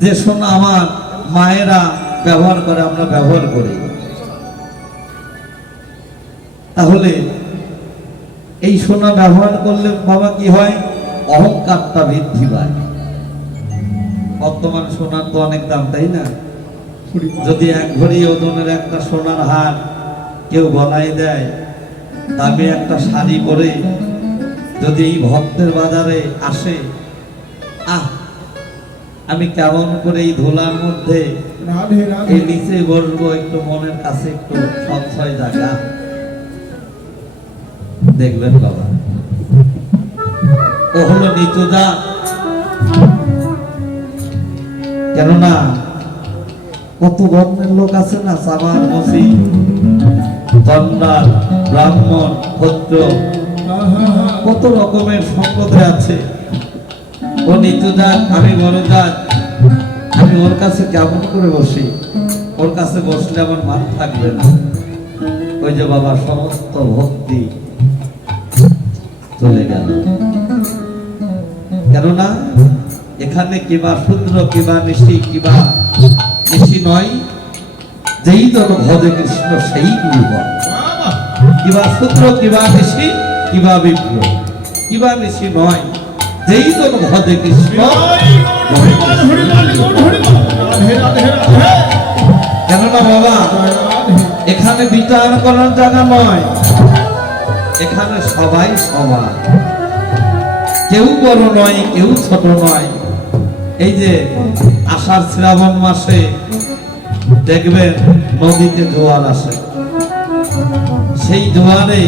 যে সোনা আমার মায়েরা ব্যবহার করে, আমরা ব্যবহার করি। তাহলে এই সোনা ব্যবহার করলে বাবা কি হয়? অহংকারটা বৃদ্ধি পায়। বর্তমান সোনার তো অনেক দাম, তাই না? যদি এক ভরি ওজনের একটা সোনার হার কেউ গলায় দেয়, দামি একটা শাড়ি পরে যদি এই ভক্তের বাজারে আসে, আমি কেমন করে এই ধুলার মধ্যে এই নিচে বসবো, একটু মনের কাছে একটু সঞ্চয় জায়গা দেখবেন বাবা। ও হলো নিচু জাত। কেননা কত বর্ণের লোক আছে না, চামার, মসি, চন্ডাল, ব্রাহ্মণ, ক্ষত্র, কত রকমের সম্প্রদায় আছে। ও নিচু জাত, আমি বড় জাত। আমি ওর কাছে কেমন করে বসি? ওর কাছে বসলে আমার মান থাকবে না। ওই যে বাবা সমস্ত ভক্তি চলে গেল। কেননা এখানে কিবা শূদ্র, কিবা নিশি, কিবা নিশি নয়, যেই জন ভজে কৃষ্ণ সেই গুরু। কিবা শূদ্র, কিবা নিশি, কিবা বিপ্র, কিবা নিশি নয়, যেই জন ভজে কৃষ্ণ। কেননা বাবা এখানে বিচার করার জায়গা নয়, এখানে সবাই সমান, কেউ বড় নয়, কেউ ছোট নয়। এই যে আষাঢ় শ্রাবণ মাসে দেখবেন নদীতে জোয়ার আসে, সেই জোয়ারে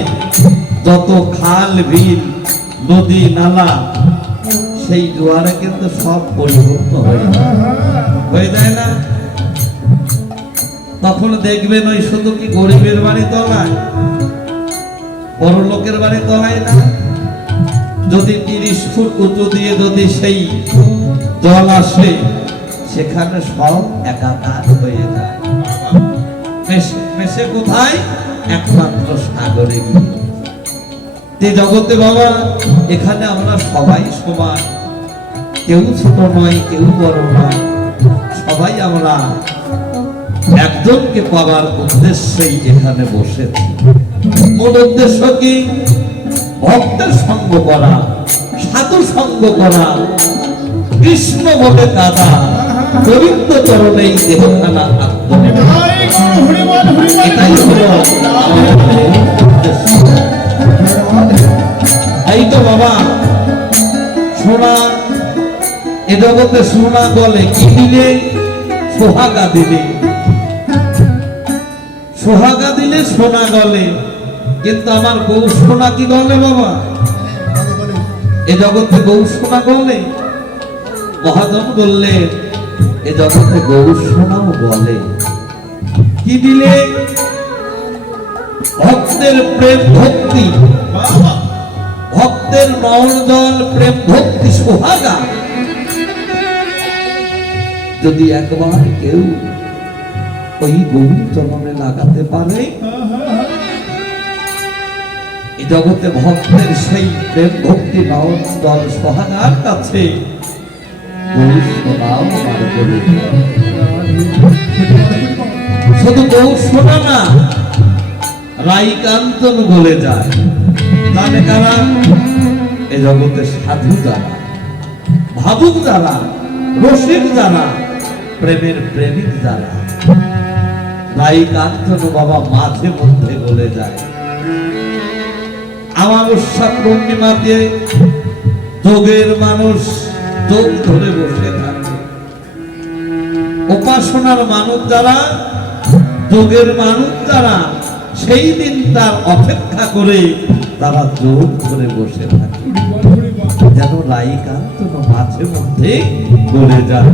যত খাল, বিল, নদী, নালা, সেই জোয়ারে কিন্তু সব পরিপূর্ণ হয়ে যায় না? তখন দেখবেন ওই শুধু কি গরিবের বাড়ি তলায়, বড় লোকের বাড়ি তলায় না। যদি 30 ফুট উঁচু দিয়ে যদি সেই জল আসে, সেখানে সব একাকার হয়ে যায়। মেশে কোথায়? একমাত্র সাগরে গিয়ে। যে জগতে বাবা এখানে আমরা সবাই সমান, কেউ ছোট নয়, কেউ বড় নয়, সবাই আমরা একজনকে পাওয়ার উদ্দেশ্যেই এখানে বসেছি। মূল উদ্দেশ্য কি? ভক্তের সঙ্গ করা, সাধু সঙ্গ করা, কৃষ্ণ বলে দাদা গোবিন্দ চরণেই দেহখানা আত্মনিবেদন। এটাই হলো এই তো বাবা সোনা, এ জগতে সোনা বলে কি দিলে? সোহাগা দিলে। সোহাগা দিলে সোনা গলে, কিন্তু আমার গৌ সোনা কি গলে বাবা? এ জগতে গৌ সোনা গলে? মহাজন বললেন এ জগতে গৌ সোনাও গলে। কি দিলে? ভক্তের প্রেম ভক্তি, ভক্তের নয়নজল প্রেম ভক্তি সোহাগা যদি একবার কেউ ওই গৌর চরণে লাগাতে পারে, এই জগতে ভক্তের সেই প্রেম ভক্তি নয়নজল সোহাগার কাছে শুধু গৌর সোনা না, রাইকান্তন গলে যায়। তাহলে কারা? এ জগতে সাধু যারা, ভাবুক যারা, রসিক যারা, প্রেমের প্রেমিক যারা, রাইকান্তন বাবা মাঝে মধ্যে গলে যায়। অমাবস্যা পূর্ণিমাতে যোগের মানুষ যোগ ধরে বসে থাকে। উপাসনার মানুষ যারা, যোগের মানুষ যারা, সেই দিন তার অপেক্ষা করে তারা যোগ ধরে বসে থাকে, যেন রাইকান্ত মাঝে মধ্যে গলে যায়।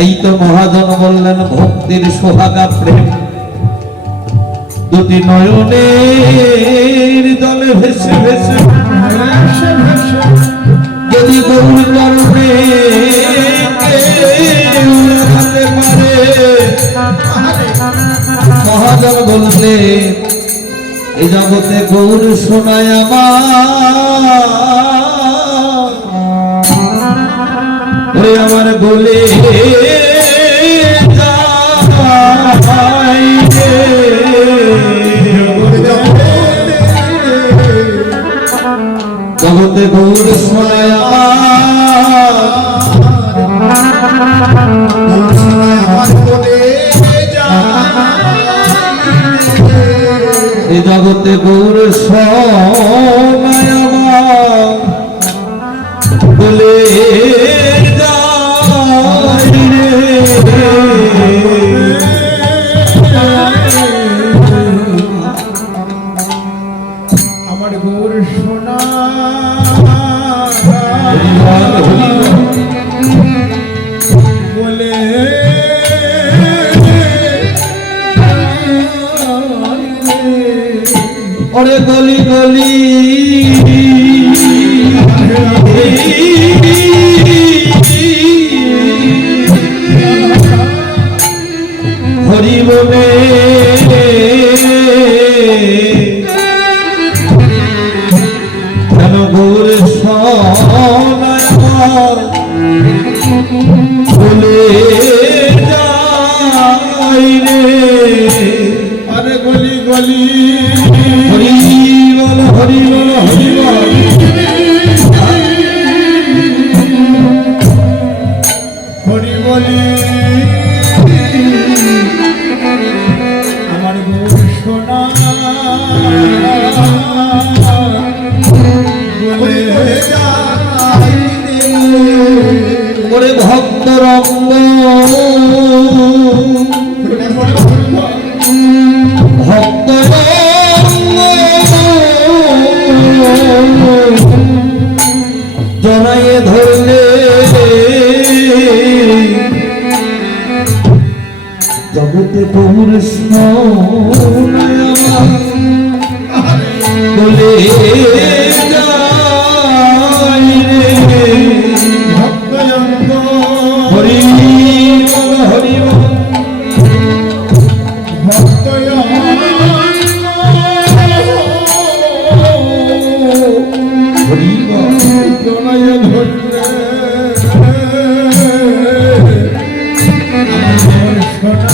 এই তো মহাজন বললেন ভক্তির সোহাগা প্রেম দুটি নয়নের জলে ভেসে ভেসে যদি গৌর চরণে পারে। মহাজন বললে এ জগতে গৌর শোনায় আমার, আমার বলে জগতে গৌর সোনায় আমার বলে যায় রে। আমার গৌর সোনা বলে ওরে গলি গলি হরি বলে কেন গৌর সোনায় আমার বলে যাই রে। আরে গলি গলি হরি বল হরি বল হরি বল হরি বলি আমার গৌর সোনা বলে যাই রে। ওরে ভক্ত রঙ্গ ভক্ত রঙ্গ জড়াইয়ে ধরলে জগতে গৌর সোনায় আমার বলে যাই রে। ভক্তজঙ্গ হরি বল হরি বল হরি বল জড়াইয়া ধরলে আমার সোনা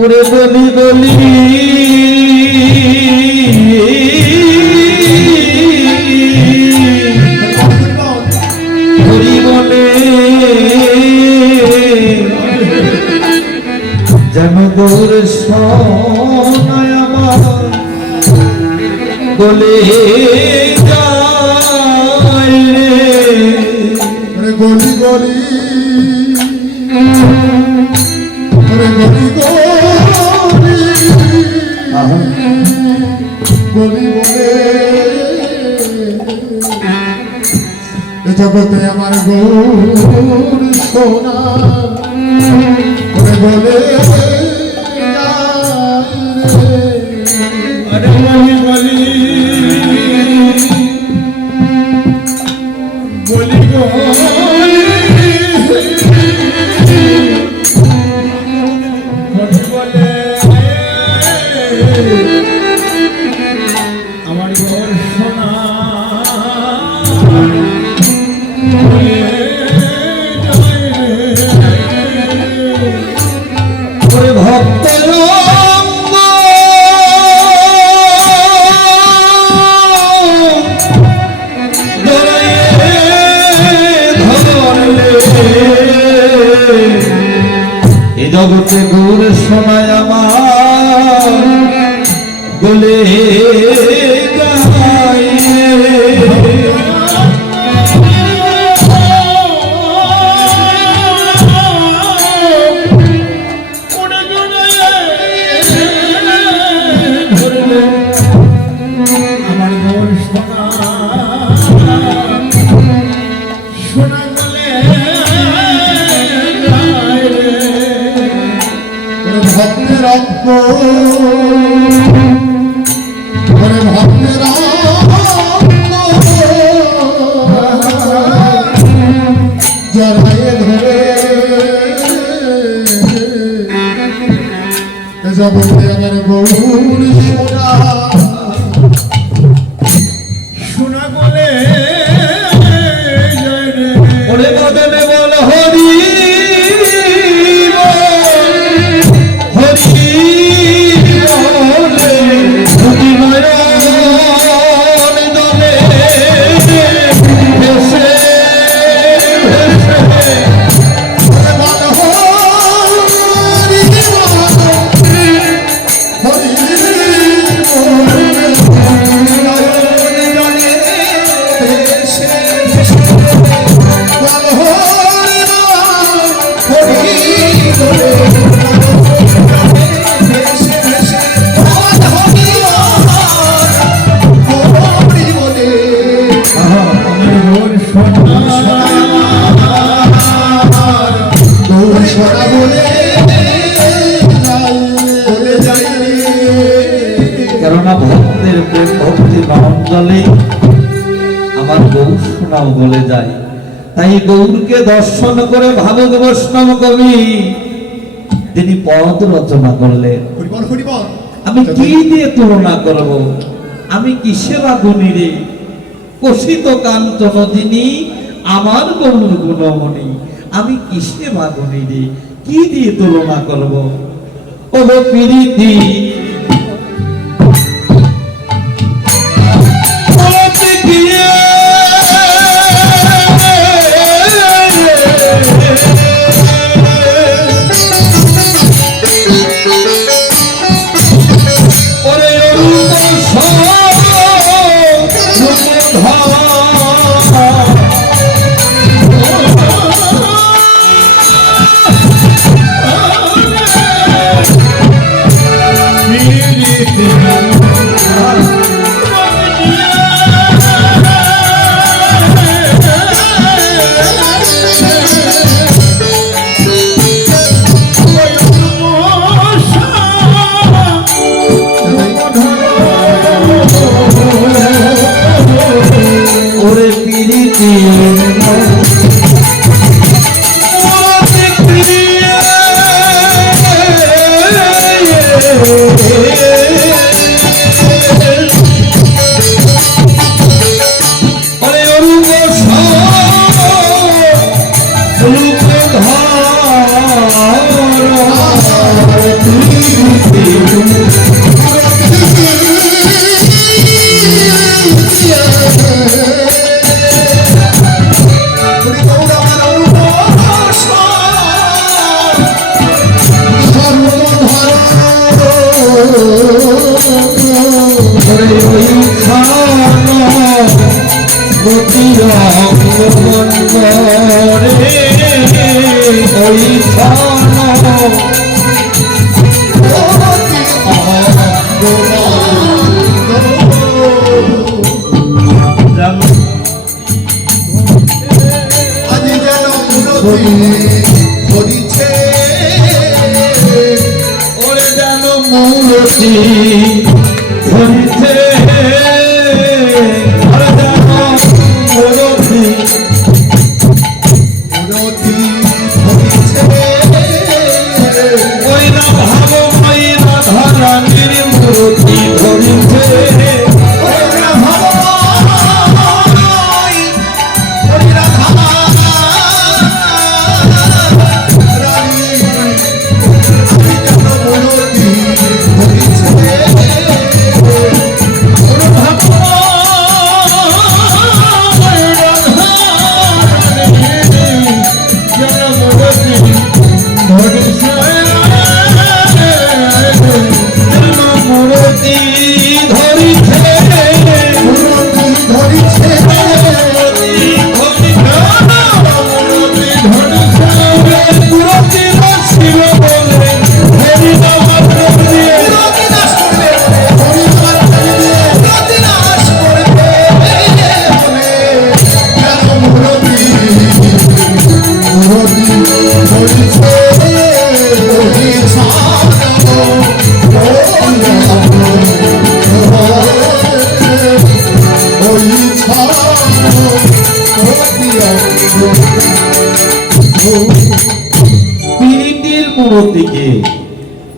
ওরে বলি বলি হরি বলে যেন গৌর সোনায় আমার বলে যাই রে। গলি গলি গলি গলি আহা, গলি বলে এ জগতে আমার গৌর সোনা বলে আরে বলি বলি বলি বলে আমার ঘর সোনা ওরে ভক্ত রঙ্গ এ জগতে গৌর সোনায় আমার বলে যাই রে। আমার ঘর সোনা সোনা বলে ভক্তের অঙ্ক ভক্তের প্রেম ভক্তি নয়ন জলে আমার গৌর শোনাও বলে যায়। তাই গৌরকে দর্শন করে ভাবক বৈষ্ণব কবি তিনি পদ রচনা করলেন। হরিবল হরিবল। আমি কি দিয়ে তুলনা করব, আমি কিসে বা গুণী রে, কষিত কাঞ্চন যিনি আমার গৌর গুণমণি, আমি কিসে বা গুণী রে, কি দিয়ে তুলনা করব। ও প্রীতি ওরে যেন মূরতি ধরিতে, ওরে যেন মূরতি ওই না ভাবময়ী রাধা রানীর মূরতি ধরিতে।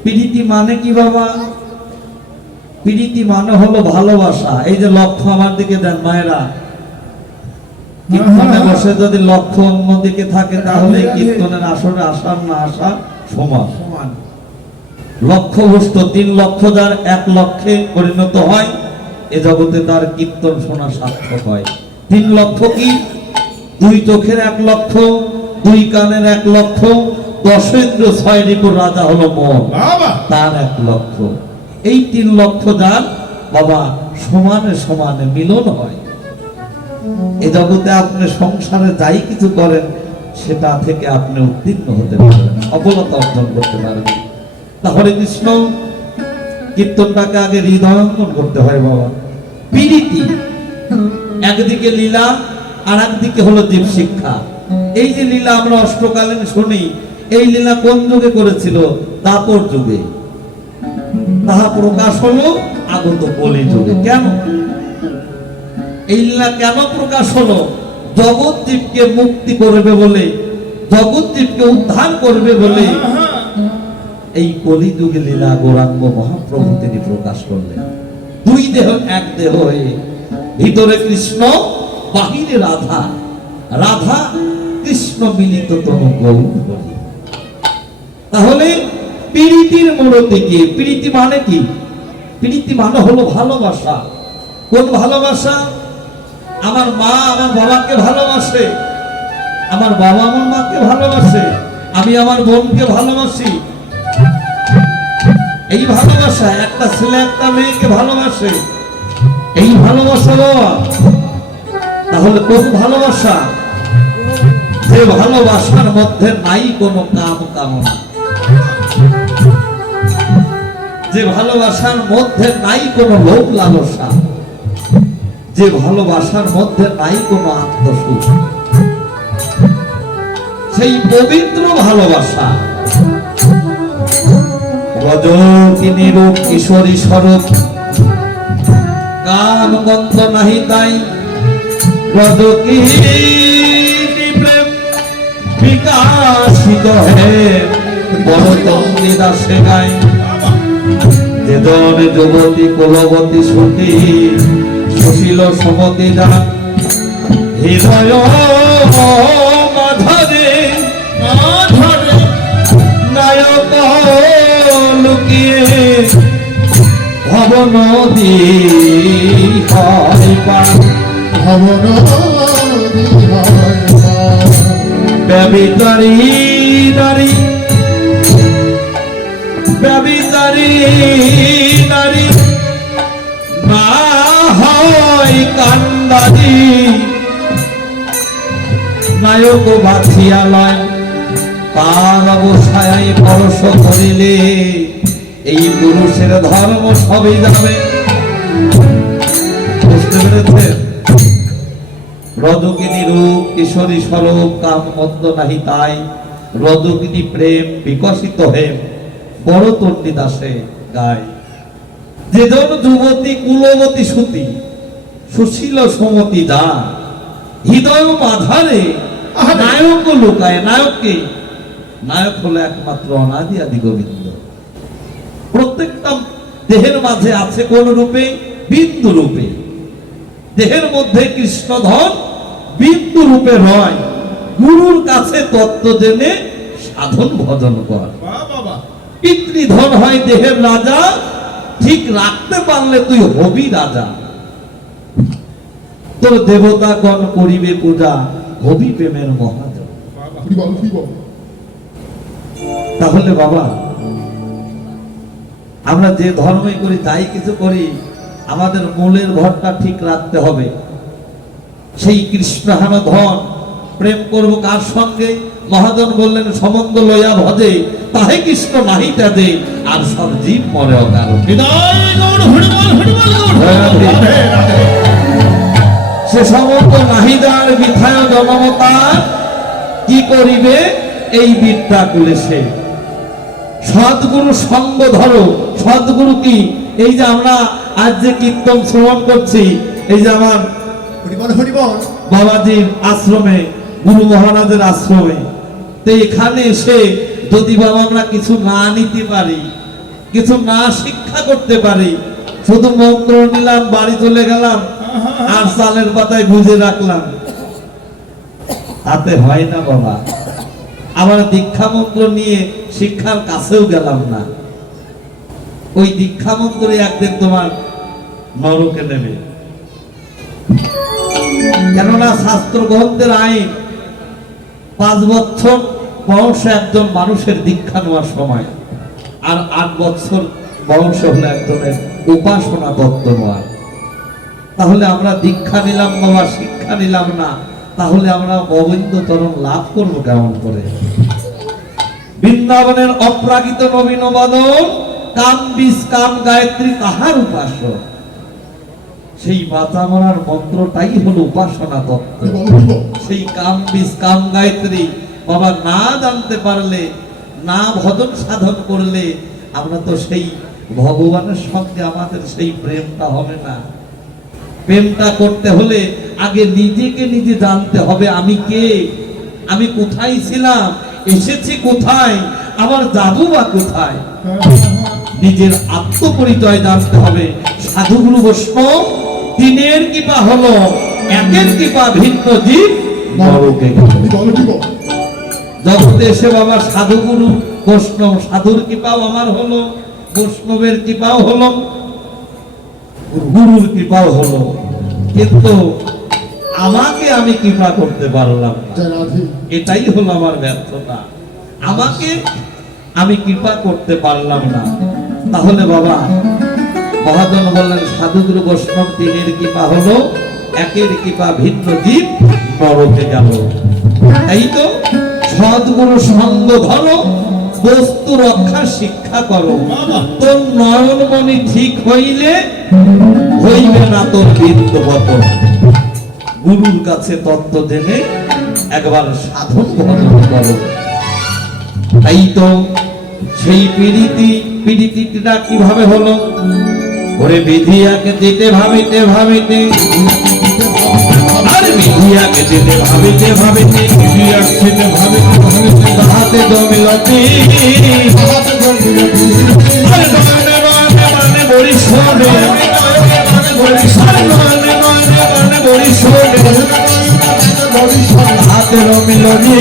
প্রীতি মানে কি বাবা? প্রীতি মানে হলো ভালোবাসা। এই যে লক্ষ্য আমার দিকে দেন মায়েরা, কীর্তনে বসে যদি লক্ষ্য অন্যদিকে থাকে তাহলে কীর্তনের আসরে আসার না আসা সমান। লক্ষ্যভ্রষ্ট 3 লক্ষ যার 1 লক্ষে পরিণত হয়, এ জগতে তার কীর্তন শোনা সার্থক হয়। 3 লক্ষ কি? 2 চোখের 1 লক্ষ, 2 কানের 1 লক্ষ, 10 ইন্দ্র 6 রিপুর রাজা হলো মন, তার 1 লক্ষ। এই 3 লক্ষ যার বাবা সমানে সমানে মিলন হয়। এই জগতে আপনি সংসারে যাই কিছু করেন সেটা থেকে আপনি উত্তীর্ণ হতে পারবেন, সফলতা অর্জন করতে পারবেন। তাহলে কৃষ্ণ কীর্তনটাকে আগে হৃদয়ঙ্গন করতে হয় বাবা। প্রীতি একদিকে লীলা আর একদিকে হলো জীব শিক্ষা। এই যে লীলা আমরা অষ্টকালীন শুনি, এই লীলা কোন যুগে করেছিল? দাপর যুগে। তাহা প্রকাশ হলো আগত কলিযুগে। কেন এই লীলা কেন প্রকাশ হলো? জগৎ জীবকে মুক্তি করবে বলে, জগৎ জীবকে উদ্ধার করবে বলে এই কলিযুগে লীলা গৌরাঙ্গ মহাপ্রভু তিনি প্রকাশ করলেন। দুই দেহ এক দেহ হয়ে, ভিতরে কৃষ্ণ বাহিরে রাধা, রাধা কৃষ্ণ মিলিত তনু গৌর হরি। তাহলে প্রীতির মূলতে কি? প্রীতি মানে কি? প্রীতি মানে হলো ভালোবাসা। কোন ভালোবাসা? আমার মা আমার বাবাকে ভালোবাসে, আমার বাবা আমার মাকে ভালোবাসে, আমি আমার বোনকে ভালোবাসি। এই ভালোবাসা একটা ছেলে একটা মেয়েকে ভালোবাসে, এই ভালোবাসা বাবা। তাহলে কোন ভালোবাসা? যে ভালোবাসার মধ্যে নাই কোনো কাম কামনা, যে ভালোবাসার মধ্যে নাই কোনো লোভ লালসা, যে ভালোবাসার মধ্যে নাই কোনো আত্মসুখ, সেই পবিত্র ভালোবাসা। রজকিনী রূপ কিশোরী স্বরূপ, কাম গন্ধ নাহি তাই। রজকিনী প্রেম বিকাশিত হে বরতঙ্গী দাসে গায়। যে দনে যুবতী কুলবতী সতী, সুশীল সমতি যা হৃদয় মাধরে মাধরে নায়ক লুকিয়ে ভব নদী হয় পার। ব্যভিচারী নারী, ব্যভিচারী নারী না হয় কান্দারি। নায়ক বাছিয়া লয় তার অবসায় পরশ করিলে, এই পুরুষের ধর্ম সবই যাবে। বুঝতে পেরেছেন? রজকিনী রূপ কিশোরী স্বরূপ, কাম মন্দ নাহি তাই। রজকিনী প্রেম বিকশিত হে বরতন্ডী দাসে গায়। যেজন যুবতী কুলবতী সুতি, সুশীল সমতি যা হৃদয় মাধারে নায়ক লুকায়। নায়ককে? নায়ক হলো একমাত্র অনাদি আদি গোবিন্দ। প্রত্যেকটা দেহের মাঝে আছে কোন রূপে? বিন্দু রূপে। দেহের মধ্যে কৃষ্ণধন বিন্দু রূপে রয়। গুরুর কাছে তত্ত্ব জেনে সাধন ভজন কর। পিতৃধন হয় দেহের রাজা, ঠিক রাখতে পারলে তুই হবি রাজা। তোর দেবতাগণ করিবে পূজা, হবি প্রেমের মহাজন। তাহলে বাবা, আমরা যে ধর্মই করি, যাই কিছু করি, আমাদের মূলের ঘরটা ঠিক রাখতে হবে। সেই কৃষ্ণহান ধন প্রেম করব কার সঙ্গে? মহাজন বললেন সম্বন্ধ লইয়া ভজে, তাহে কৃষ্ণ নাহি তেজে, আর সব জীব মরে অকারণ। সে সমস্ত নাহিদার বিধায় জনমতার কি করিবে এই বিদ্যা কুলেছে। সদ্গুরু সঙ্গ ধরো। সদ্গুরু কি? এই যে আমরা আজ যে কীর্তন শ্রবণ করছি, এই যে আমার বাবাজির আশ্রমে, গুরু মহারাজের আশ্রমে, তো এখানে এসে যদি বাবা আমরা কিছু না নিতে পারি, কিছু না শিক্ষা করতে পারি, শুধু মন্ত্র নিলাম, বাড়ি চলে গেলাম, আর চালের পাতায় গুজে রাখলাম, তাতে হয় না বাবা। আবার দীক্ষা মন্ত্র নিয়ে শিক্ষার কাছেও গেলাম না, ওই দীক্ষা মন্ত্রে একদিন তোমার নরকে নেবে। কেননা শাস্ত্র গ্রন্থের আইন 5 বছর বয়স একজন মানুষের দীক্ষা নেওয়ার সময়, আর 8 বছর বয়স হলো একজনের উপাসনা তত্ত্ব নেওয়ার। তাহলে আমরা দীক্ষা নিলাম বাবা, শিক্ষা নিলাম না, তাহলে আমরা গোবিন্দ চরণ লাভ করবো কেমন করে? বৃন্দাবনের অপ্রাকৃত নবীন বাদন, কাম বীজ কাম গায়ত্রী তাহার উপাস্য। সেই বাঁচা মরার মন্ত্রটাই হলো উপাসনা তত্ত্ব। সেই কাম বীজ কাম গায়ত্রী বাবা না জানতে পারলে, না ভজন সাধন করলে, আমরা তো সেই ভগবানের সঙ্গে আমাদের সেই প্রেমটা হবে না। প্রেমটা করতে হলে আগে নিজেকে নিজে জানতে হবে, আমি কে, আমি কোথায় ছিলাম, এসেছি কোথায়, আমার যাবো বা কোথায়। নিজের আত্মপরিচয় জানতে হবে। সাধুগুরু বৈষ্ণব তিনের কৃপা হলো, একের কৃপা ভিন্ন জীব নরকে গেল। জগতে এসে বাবা সাধুগুরু বৈষ্ণব, সাধুর কৃপাও আমার হলো, বৈষ্ণবের কৃপাও হলো, গুরুর কৃপাও হলো, কিন্তু আমাকে আমি কৃপা করতে পারলাম না। এটাই হলো আমার ব্যর্থতা, আমাকে আমি কৃপা করতে পারলাম না। তাহলে বাবা মহাজন বললেন সাধুগুরু বৈষ্ণব তিনের কৃপা হলো, একের কৃপা ভিন্ন জীব নরকে গেল। তাই তো সদ্গুরু সঙ্গ ধরো, বস্তু রক্ষা শিক্ষা করো, তোর নয়নমণি ঠিক হইলে হইবে না তোর বিদ্যপত। গুরুর কাছে তত্ত্ব জেনে একবার সাধন ভজন করো। তাই তো সেই পীড়িতিটা কিভাবে হলো? ওরে বিধিয়াকে যেতে ভাবিতে ভাবিতে, আর বিধিয়াকে যেতে ভাবিতে ভাবিতে, তাহাতে জমিলতি মানে বরিশোড়ে, হাতে রমিলনি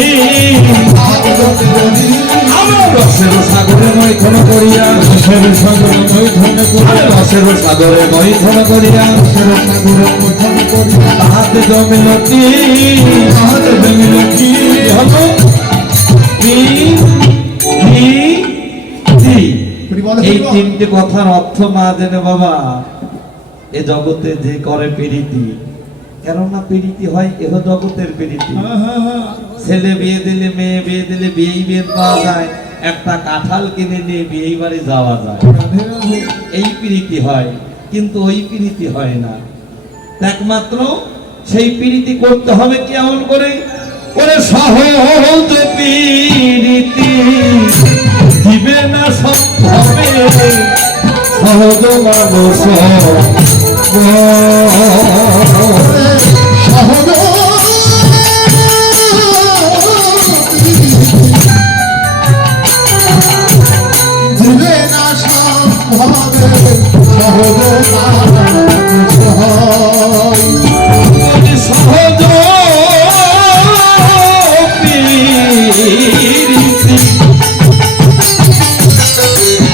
আমার রসের সাগরে মৈথন করিয়া, রসের সাগরে মৈথন করিয়া, রসের সাগরে মৈথন করিয়া, তাহাতে জমিলতি, তাহাতে জমিলতি হলো এই তিনটে কথার অর্থ না জেনে বাবা এ জগতে যে করে প্রীতি, কেননা প্রীতি হয় এহ জগতের প্রীতি। ছেলে বিয়ে দিলে, মেয়ে বিয়ে দিলে বিয়ে পাওয়া যায়, একটা কাঁঠাল কিনে নিয়ে বিয়ে বাড়ি যাওয়া যায়, এই প্রীতি হয়, কিন্তু ওই প্রীতি হয় না। একমাত্র সেই প্রীতি করতে হবে কেমন করে? ওরে সহজ প্রীতি দিবে না সম্ভবে, সহজ মানুষ সহজ দিবে না সম্ভবে, সহজ সহজ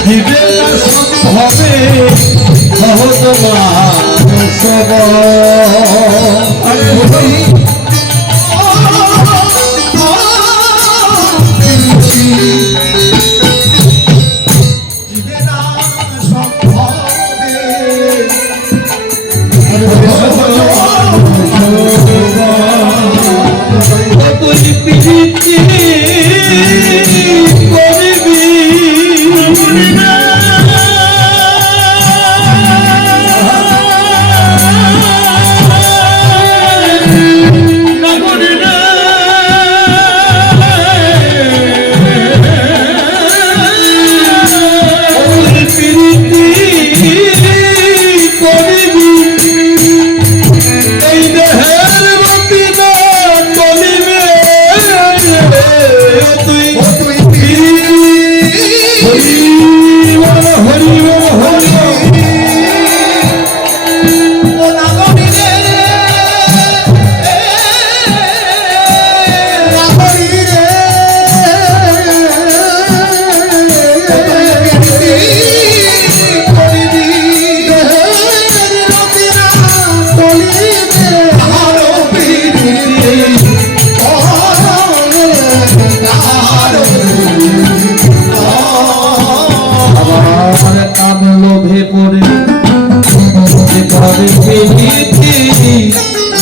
দিবে না সম্ভবে, সহজ মানুষ দিবে না সম্ভবে, তুই প্রীতি করবি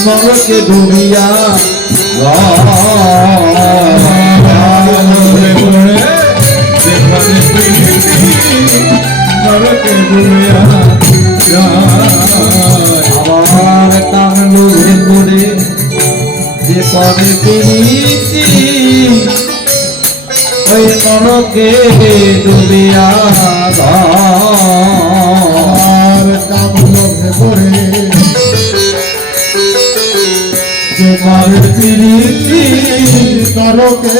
নরকে ডুবিয়া নরকে ডুবিয়া আমার কান লোভে পড়ে যে করে প্রীতি, ওই নর নরকে ডুবিয়া আর কাম লোভে পড়ে যে মারে প্রীতি নরকে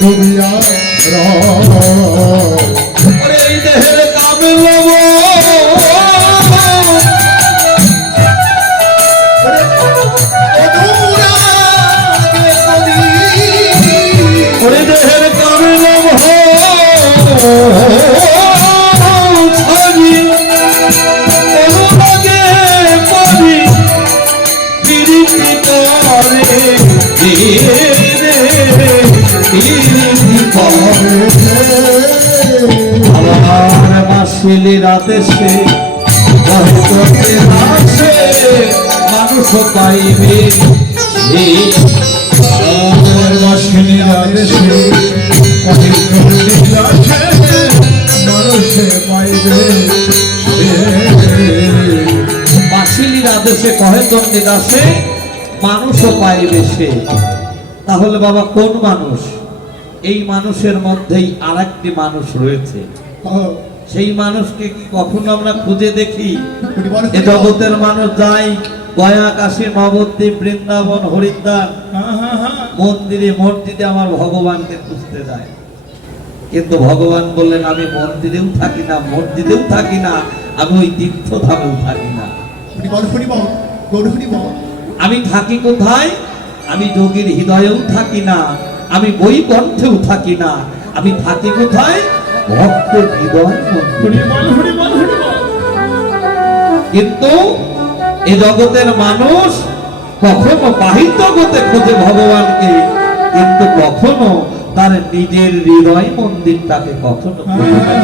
ডুবিয়া এই দেহের কামে লব ওরে দেহের কামে লব ছাড়ি অনুরাগে পড়ি প্রীতি করে প্রীতি করে আমার মাসিলি রাতে সে করতে আসে মানুষ পাইবে আমার বাসিনী আদেশে অনেক গভীর আছে, মানুষে পাইবে মাসিলির আদেশে কহে দণ্ডে দাসে মানুষও পাইবে সে। তাহলে বাবা কোন মানুষ? এই মানুষের মধ্যেই আর একটি মানুষ রয়েছে। সেই মানুষকে কি কখনো আমরা খুঁজে দেখি? এ জগতের মানুষ যাই গয়া, কাশী, নবদ্বীপ, বৃন্দাবন, হরিদ্বার মন্দিরে মসজিদে আমার ভগবানকে খুঁজতে যায়, কিন্তু ভগবান বললেন আমি মন্দিরেও থাকি না, মসজিদেও থাকি না, আমি ওই তীর্থধামেও থাকি না। আমি থাকি কোথায়? আমি যোগীর হৃদয়েও থাকি না, আমি বৈকুণ্ঠেও থাকি না, আমি থাকি কোথায়? ভক্তের হৃদয় মন্দিরে। কিন্তু এ জগতের মানুষ কখনো বাহির জগতে খোঁজে ভগবানকে, কিন্তু কখনো তার নিজের হৃদয় মন্দিরটাকে কখনো খোঁজে না।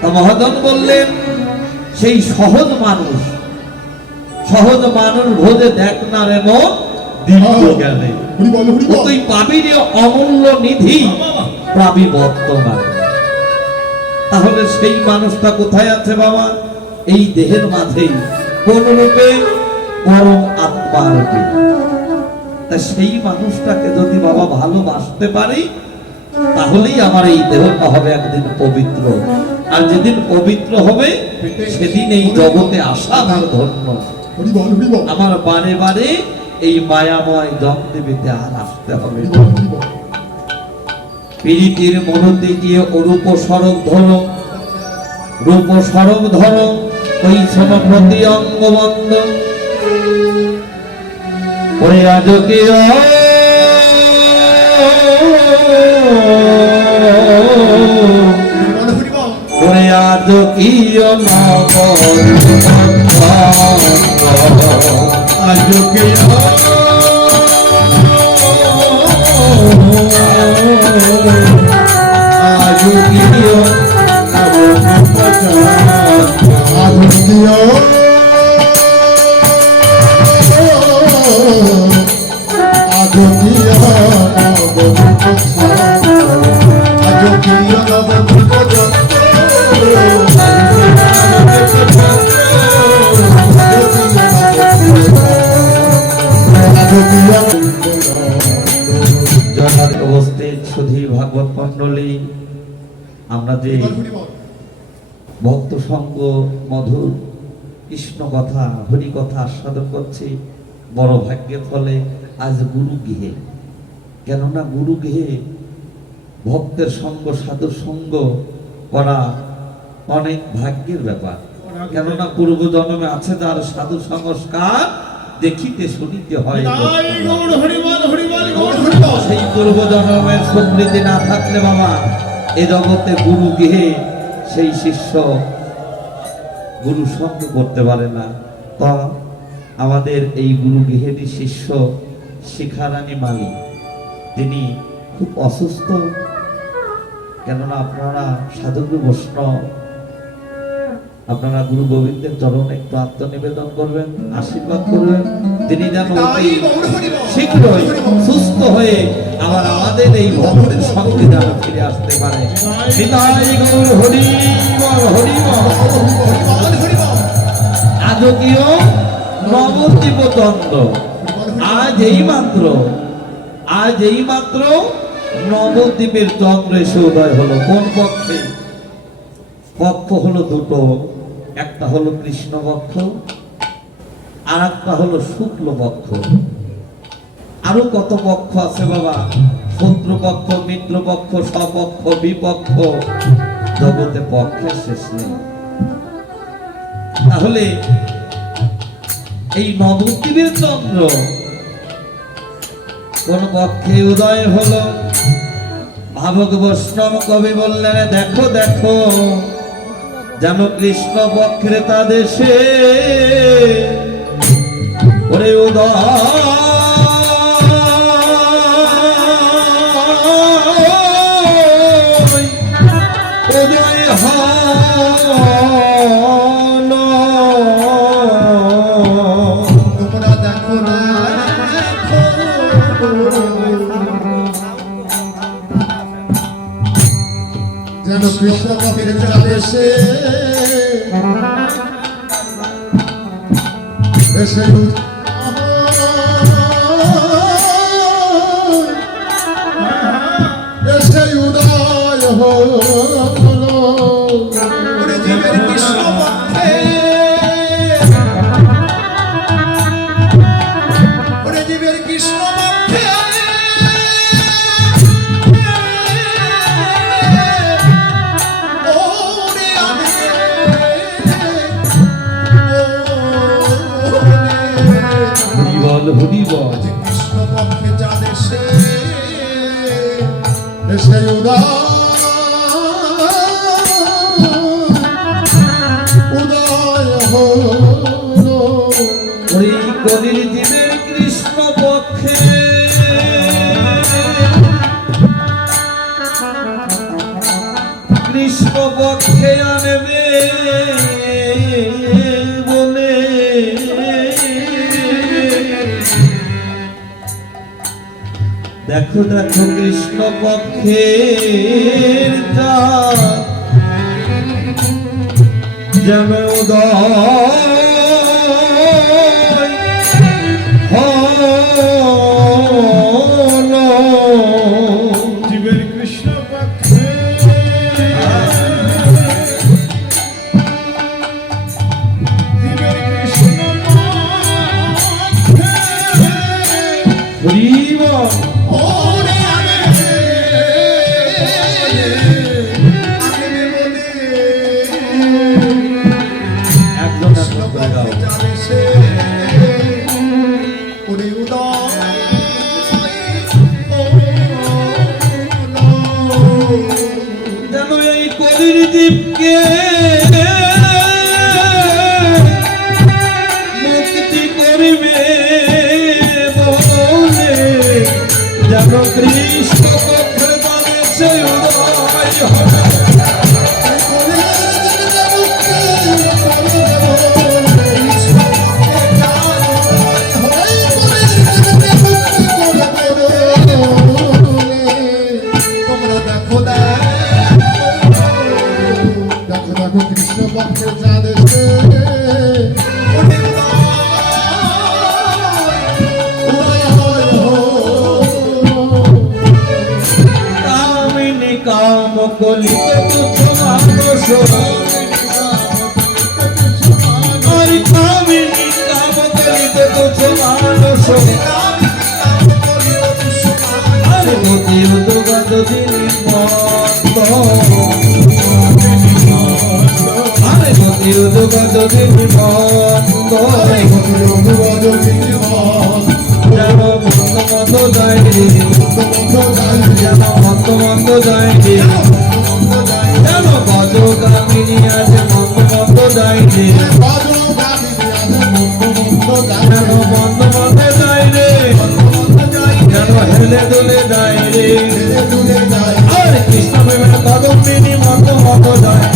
তা মহাজন বললেন সেই সহজ মানুষ ভোজে দেখ না রে মন দিব্য জ্ঞানে, ও তুই পাবি রে অমূল্য নিধি পাবি বর্তমান। তাহলে সেই মানুষটা কোথায় আছে বাবা? এই দেহের মাঝেই, কোন রূপে? পরম আত্মা রূপে। তা সেই মানুষটাকে যদি বাবা ভালোবাসতে পারি, তাহলেই আমার এই দেহটা হবে একদিন পবিত্র। আর যেদিন পবিত্র হবে সেদিন এই জগতে আসা আমার ধন্য। আমার বারে বারে এই মায়াময় জগদেবীতে আর আসতে হবে। পীড়িতির মনতে গিয়ে অরূপ স্বরূপ ধর, রূপ স্বরূপ ধর, ওই সম প্রতি অঙ্গবন্ধ ওরে আজ কি ওরে আজ কি আজ কে আজ কি উপস্থিত সুধী ভাগবত মন্ডলী, আমরা যে ভক্ত সঙ্গ মধুর কৃষ্ণ কথা হরি কথা আস্বাদন করছি, বড় ভাগ্যের ফলে আজ গুরু গৃহে। কেননা গুরু গৃহে ভক্তের সঙ্গ সাধুর সঙ্গ করা অনেক ভাগ্যের ব্যাপার। কেননা পূর্ব জন্মে আছে যার সাধু সংস্কার দেখিতে শুনিতে হয়। সেই পূর্ব জন্মের স্বীকৃতি না থাকলে বাবা এ জগতে গুরু গৃহে সেই শিষ্য গুরু সঙ্গ করতে পারে না। তা আমাদের এই গুরু গৃহেরই শিষ্য শিখারানী মালি, তিনি খুব অসুস্থ। কেননা আপনারা সাধুগুরু বৈষ্ণব, আপনারা গুরু গোবিন্দের চরণে একটু আত্মনিবেদন করবেন, আশীর্বাদ করবেন, তিনি যেন অতি শীঘ্রই সুস্থ হয়ে আবার আমাদের এই ভক্তের সঙ্গে যেন ফিরে আসতে পারে। নিতাই গৌর হরি বল, হরি বল। আজকীয় নবদ্বীপ চন্দ্র, আজ এই মাত্র নবদ্বীপের চন্দ্র এসে উদয় হলো। কোন পক্ষে? পক্ষ হলো দুটো, একটা হলো কৃষ্ণ পক্ষ, আর একটা হলো শুক্ল পক্ষ। আরো কত পক্ষ আছে বাবা, শত্রু পক্ষ, মিত্র পক্ষ, স্বপক্ষ, বিপক্ষ, জগতে পক্ষের শেষ নেই। তাহলে এই নবদ্বীপের চন্দ্র কোন পক্ষে উদয় হলো? ভাবক বৈষ্ণব কবি বললেন, দেখো দেখো যেন কৃষ্ণ পক্ষের তা দেশে ওরে উদয় হলো। তোমরা দেখো না যেন কৃষ্ণ পক্ষের দেশে এসে এসে উদয় হলো। ওরে জীবের কৃষ্ণ পক্ষে, ওরে জীবের কৃষ্ণ পক্ষে ওরে আমি হরিবল হরিবল। কৃষ্ণ পক্ষে যা দেশে এসে উদয় হলো। ওই কলির জীবের কৃষ্ণ পক্ষে কৃষ্ণ পক্ষে আনবে বলে দেখো দেখো কৃষ্ণ পক্ষের চাঁদ যেন উদয় হলো। জীবের কৃষ্ণ পক্ষে জীবের কৃষ্ণ পক্ষে হরিবল। ওরে আমি বলে একজন একজন করে গাও। যেন এই কলির দ্বীপকে মুক্তি করিবে বলে যেন কৃষ্ণ পক্ষের দ্বারে সে উদয় হবে। দেখো দেখো কৃষ্ণ পক্ষের চাঁদ এসে কামিনী কাম কলিতে তুচ্ছ মানুষ, আর কামিনী কাম কলিতে তুচ্ছ মানুষ, আরে মতি উদগত দিনী মন্দ, আরে মতি উদগত দিনী মন্দ, যেন মন্দ মন্দ যায় রে, যেন মন্দ মন্দ যায় রে, যেন বদ কামিনী আছে মন্দ মন্দ যায় রে, যেন মন্দ মন্দ যায় রে, যেন হেলে দুলে যায় রে, আর কৃষ্ণ প্রেমের কদম তিনি মন্দ মন্দ যায়।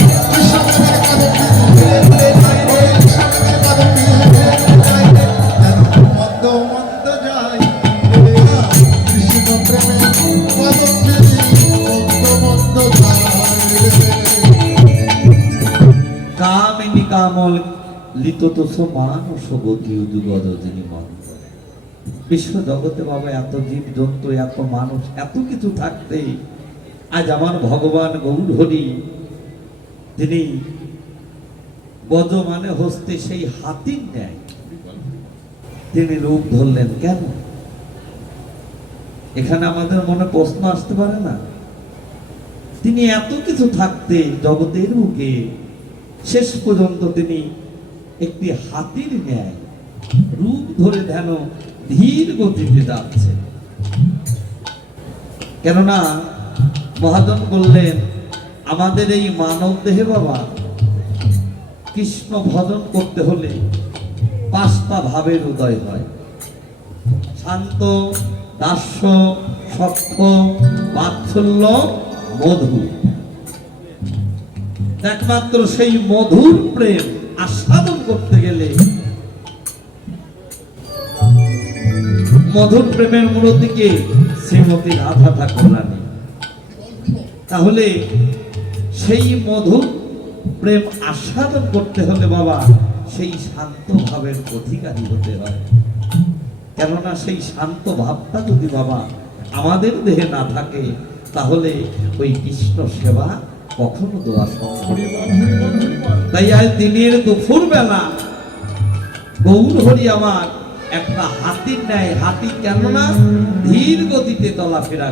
মন্দ মন্দ যাই কৃষ্ণ প্রেমে পদম দেবী মন্দ মন্দ যায়। কামিনী কামল লিত তো সমান সগতি উদুগদ যিনি মন্দ। বিশ্ব জগতে বাবা এত জীব জন্তু, এত মানুষ, এত কিছু থাকতে আজ আমার ভগবান গৌর হরি তিনি গজ মানে হস্তে সেই হাতির ন্যায় তিনি রূপ ধরলেন কেন? এখানে আমাদের মনে প্রশ্ন আসতে পারে না? তিনি এত কিছু থাকতে জগতের বুকে শেষ পর্যন্ত তিনি একটি হাতির ন্যায় রূপ ধরে যেন ধীর গতিতে যাচ্ছে। কেননা মহাজন বললেন আমাদের এই মানব দেহে বাবা কৃষ্ণ ভজন করতে হলে 5টা ভাবের উদয় হয়। শান্ত, দাস্য, সখ্য, বাৎসল্য, মধু। একমাত্র সেই মধুর প্রেম আস্বাদন করতে গেলে মধুর প্রেমের মূলটিকে শ্রীমতী রাধা ঠাকুর রানী। তাহলে সেই মধুর প্রেম আস্বাদন করতে হলে বাবা সেই শান্ত ভাবের অধিকারী হতে হয়। কেননা সেই শান্ত ভাবটা যদি বাবা আমাদের দেহে না থাকে তাহলে ওই কৃষ্ণ সেবা কখনো দেওয়া সম্ভব না। তাই আজ দিনের দুপুর বেলা গৌর হরি আমার একটা হাতির ন্যায়, হাতি কেননা ধীর গতিতে চলাফেরা